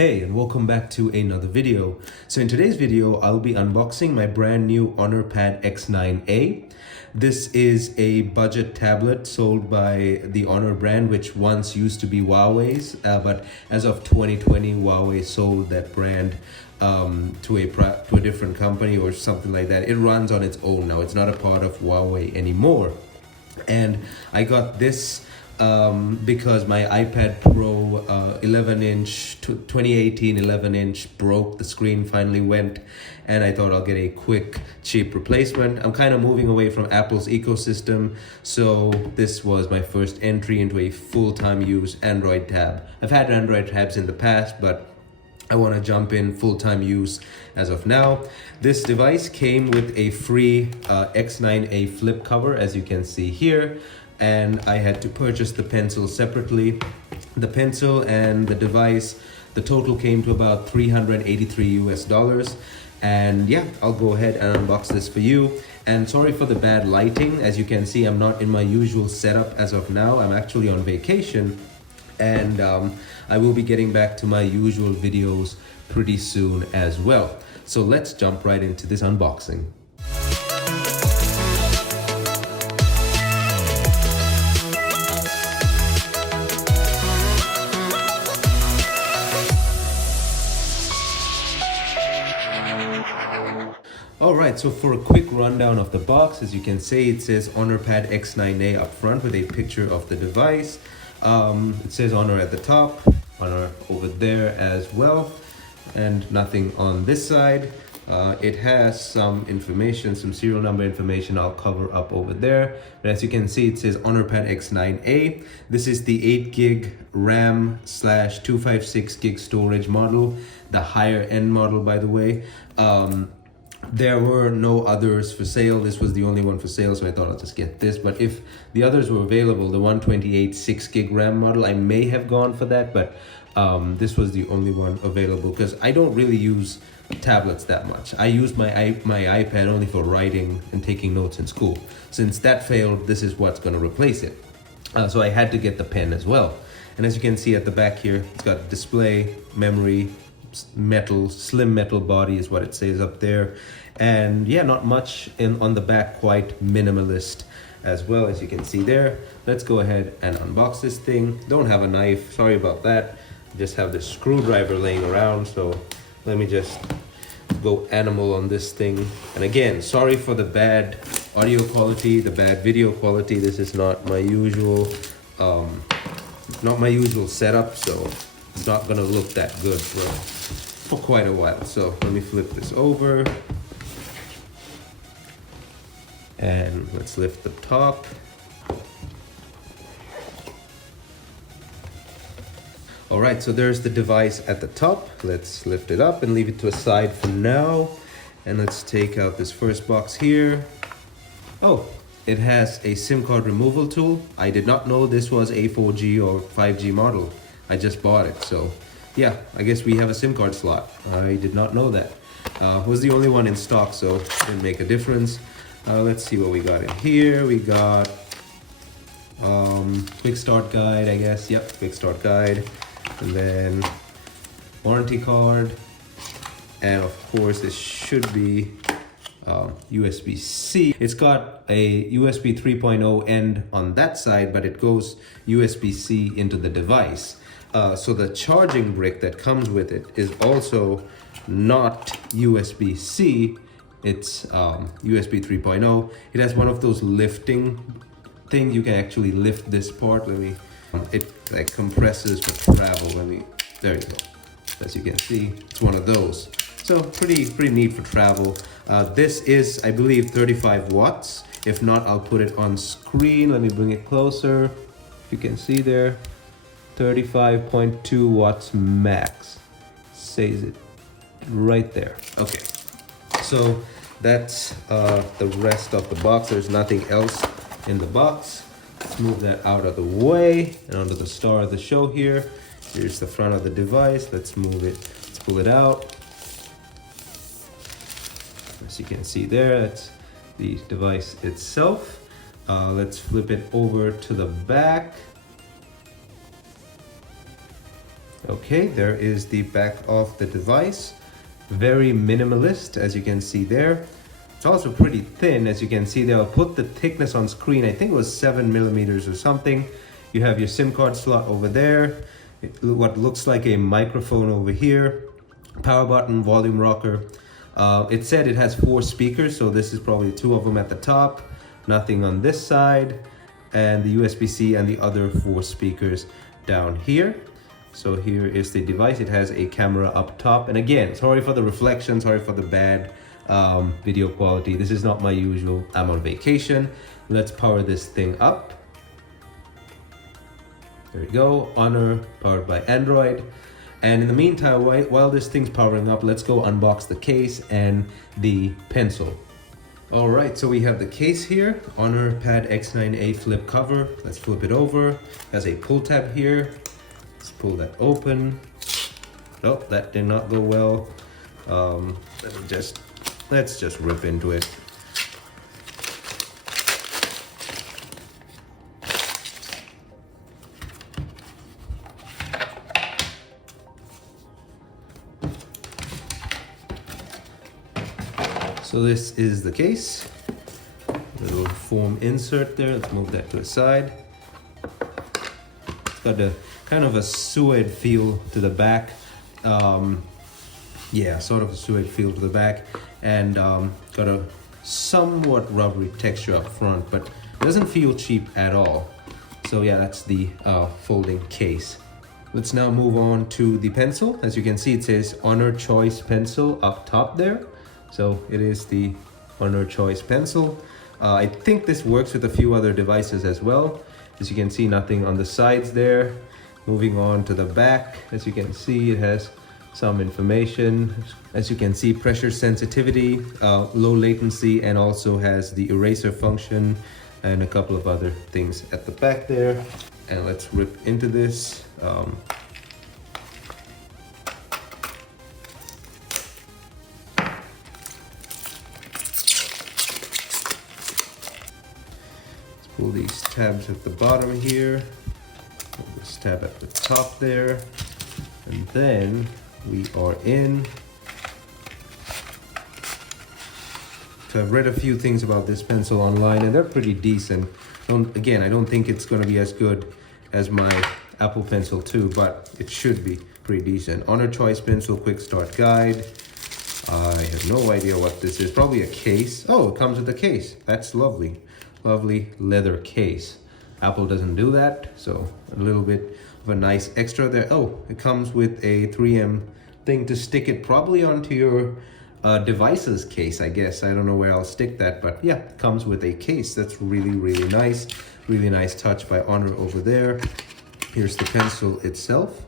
Hey, and welcome back to another video. So in today's video, I'll be unboxing my brand new Honor Pad X9a. This is a budget tablet sold by the Honor brand, which once used to be Huawei's, but as of 2020, Huawei sold that brand to a different company or something like that. It runs on its own now. It's not a part of Huawei anymore. And I got this because my iPad Pro 2018 11-inch broke. The screen finally went, and I thought I'll get a quick, cheap replacement. I'm kind of moving away from Apple's ecosystem, so this was my first entry into a full-time use Android tab. I've had Android tabs in the past, but I want to jump in full-time use as of now. This device came with a free X9a flip cover, as you can see here, and I had to purchase the pencil separately. The pencil and the device, the total came to about $383 US. And yeah, I'll go ahead and unbox this for you. And sorry for the bad lighting. As you can see, I'm not in my usual setup as of now. I'm actually on vacation, and I will be getting back to my usual videos pretty soon as well. So let's jump right into this unboxing. Alright, so for a quick rundown of the box, as you can see, it says Honor Pad X9a up front with a picture of the device. It says Honor at the top, Honor over there as well, and nothing on this side. It has some information, some serial number information I'll cover up over there. But as you can see, it says Honor Pad X9a. This is the 8 gig RAM / 256 gig storage model, the higher end model, by the way. There were no others for sale. This was the only one for sale, so I thought I'll just get this. But if the others were available, the 128 6 gig RAM model, I may have gone for that, but this was the only one available because I don't really use tablets that much. I use my iPad only for writing and taking notes in school. Since that failed, this is what's going to replace it. So I had to get the pen as well. And as you can see at the back here, it's got display, memory, metal, slim metal body is what it says up there. And yeah, not much on the back, quite minimalist as well, as you can see there. Let's go ahead and unbox this thing. Don't have a knife, sorry about that. Just have this screwdriver laying around, so let me just go animal on this thing. And again, sorry for the bad audio quality, the bad video quality. This is not my usual setup, so it's not gonna look that good for quite a while. So let me flip this over, and let's lift the top. All right, so there's the device at the top. Let's lift it up and leave it to a side for now. And let's take out this first box here. Oh, it has a SIM card removal tool. I did not know this was a 4G or 5G model. I just bought it, so yeah, I guess we have a SIM card slot. I did not know that. Was the only one in stock, so it didn't make a difference. Let's see what we got in here. We got quick start guide, I guess. Yep, quick start guide. And then warranty card. And of course, this should be USB-C. It's got a USB 3.0 end on that side, but it goes USB-C into the device. So the charging brick that comes with it is also not USB-C. It's USB 3.0. It has one of those lifting things. You can actually lift this part. It like compresses for travel. There you go. As you can see, it's one of those. So pretty neat for travel. This is, I believe, 35 watts. If not, I'll put it on screen. Let me bring it closer. If you can see there, 35.2 watts max. Says it right there. Okay, so that's the rest of the box. There's nothing else in the box. Let's move that out of the way and onto the star of the show here. Here's the front of the device. Let's move it. Let's pull it out. As you can see there, that's the device itself. Let's flip it over to the back. Okay, there is the back of the device. Very minimalist, as you can see there. It's also pretty thin, as you can see there. I'll put the thickness on screen. I think it was 7 millimeters or something. You have your SIM card slot over there. What looks like a microphone over here. Power button, volume rocker. It said it has 4 speakers, so this is probably 2 of them at the top. Nothing on this side. And the USB-C and the other 4 speakers down here. So here is the device. It has a camera up top. And again, sorry for the reflection, sorry for the bad video quality. This is not my usual. I'm on vacation. Let's power this thing up. There we go. Honor powered by Android. And in the meantime, while this thing's powering up, let's go unbox the case and the pencil. All right, so we have the case here, Honor Pad X9a flip cover. Let's flip it over. Has a pull tab here. Let's pull that open. Oh, that did not go well. Let's just rip into it. So this is the case. Little foam insert there. Let's move that to the side. It's got a kind of a suede feel to the back. Yeah, sort of a suede feel to the back, and got a somewhat rubbery texture up front, but it doesn't feel cheap at all. So yeah, that's the folding case. Let's now move on to the pencil. As you can see, it says Honor Choice Pencil up top there. So it is the Honor Choice Pencil. I think this works with a few other devices as well. As you can see, nothing on the sides there. Moving on to the back, as you can see, it has some information. As you can see, pressure sensitivity, low latency, and also has the eraser function and a couple of other things at the back there. And let's rip into this. Pull these tabs at the bottom here, pull this tab at the top there, and then we are in. So I've read a few things about this pencil online, and they're pretty decent. Again, I don't think it's going to be as good as my Apple Pencil 2, but it should be pretty decent. Honor Choice Pencil Quick Start Guide. I have no idea what this is. Probably a case. Oh, it comes with a case. That's lovely. Lovely leather case. Apple doesn't do that, so a little bit of a nice extra there. Oh, it comes with a 3M thing to stick it probably onto your device's case, I guess. I don't know where I'll stick that, but yeah, it comes with a case. That's really, really nice. Really nice touch by Honor over there. Here's the pencil itself.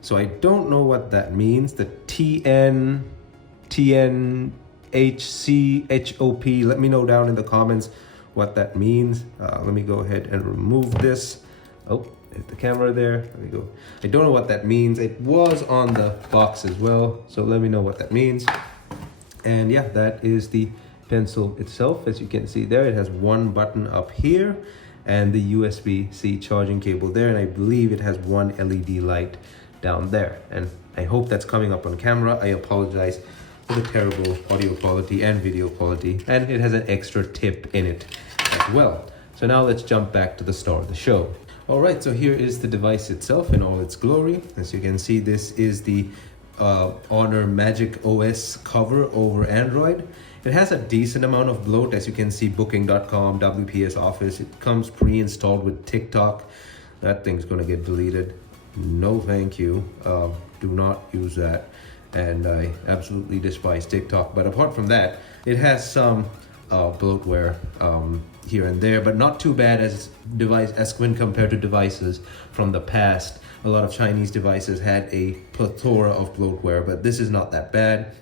So I don't know what that means. The TNHCHOP. Let me know down in the comments what that means. Let me go ahead and remove this. Oh, hit the camera there. Let me go. I don't know what that means. It was on the box as well, so let me know what that means. And yeah, that is the pencil itself. As you can see there, it has one button up here and the USB-C charging cable there, and I believe it has one LED light down there. And I hope that's coming up on camera. I apologize for the terrible audio quality and video quality, and it has an extra tip in it as well. So now let's jump back to the start of the show. All right, so here is the device itself in all its glory. As you can see, this is the Honor Magic OS cover over Android. It has a decent amount of bloat. As you can see, Booking.com, WPS Office. It comes pre-installed with TikTok. That thing's gonna get deleted. No, thank you. Do not use that. And I absolutely despise TikTok. But apart from that, it has some bloatware here and there, but not too bad as when compared to devices from the past. A lot of Chinese devices had a plethora of bloatware, but this is not that bad.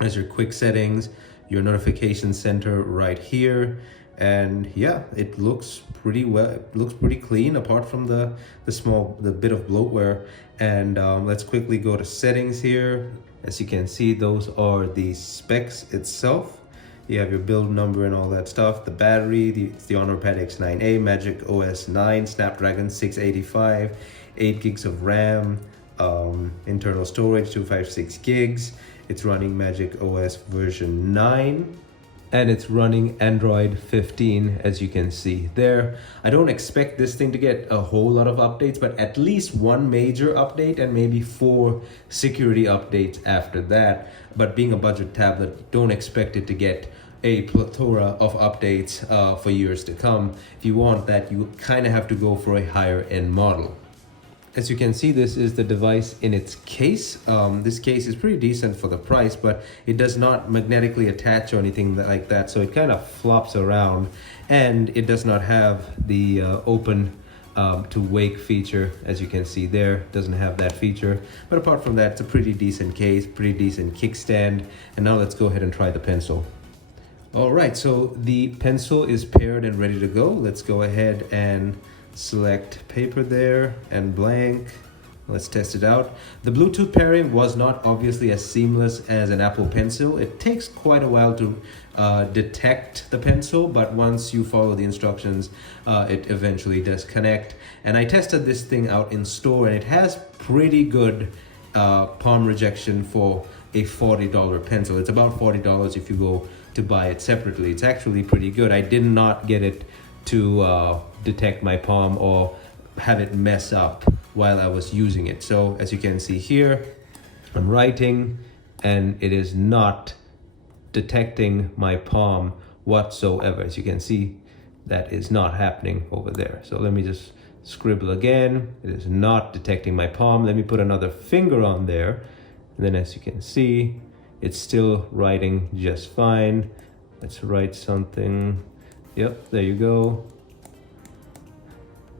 As your quick settings, your notification center right here, and yeah, it looks pretty well. It looks pretty clean apart from the bit of bloatware. And let's quickly go to settings here. As you can see, those are the specs itself. You have your build number and all that stuff. The battery, it's the Honor Pad X9a, Magic OS 9, Snapdragon 685, 8 gigs of RAM, internal storage, 256 gigs. It's running Magic OS version 9. And it's running Android 15, as you can see there. I don't expect this thing to get a whole lot of updates, but at least one major update and maybe 4 security updates after that. But being a budget tablet, don't expect it to get a plethora of updates for years to come. If you want that, you kind of have to go for a higher end model. As you can see, this is the device in its case. This case is pretty decent for the price, but it does not magnetically attach or anything like that, so it kind of flops around, and it does not have the open to wake feature. As you can see there, doesn't have that feature. But apart from that, it's a pretty decent case, pretty decent kickstand. And now let's go ahead and try the pencil. All right, so the pencil is paired and ready to go. Let's go ahead and select paper there and blank. Let's test it out. The Bluetooth pairing was not obviously as seamless as an Apple Pencil. It takes quite a while to detect the pencil, but once you follow the instructions, it eventually does connect. And I tested this thing out in store, and it has pretty good palm rejection for a $40 pencil. It's about $40 if you go to buy it separately. It's actually pretty good. I did not get it to detect my palm or have it mess up while I was using it. So as you can see here, I'm writing and it is not detecting my palm whatsoever. As you can see, that is not happening over there. So let me just scribble again. It is not detecting my palm. Let me put another finger on there. And then as you can see, it's still writing just fine. Let's write something. Yep, there you go.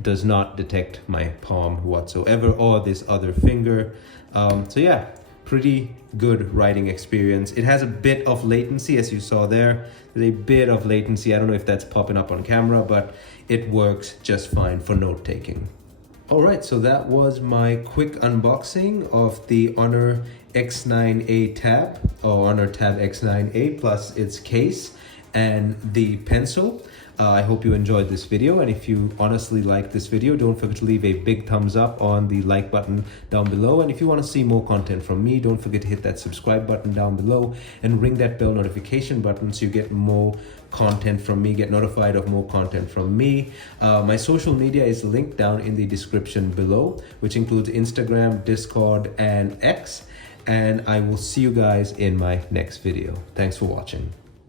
Does not detect my palm whatsoever, or this other finger. So yeah, pretty good writing experience. It has a bit of latency, as you saw there. There's a bit of latency. I don't know if that's popping up on camera, but it works just fine for note taking. All right, so that was my quick unboxing of the Honor X9a Tab, or Honor Tab X9a, plus its case and the pencil. I hope you enjoyed this video, and if you honestly like this video, don't forget to leave a big thumbs up on the like button down below. And if you want to see more content from me, don't forget to hit that subscribe button down below and ring that bell notification button so you get more content from me, get notified of more content from me. My social media is linked down in the description below, which includes Instagram, Discord, and X. And I will see you guys in my next video. Thanks for watching.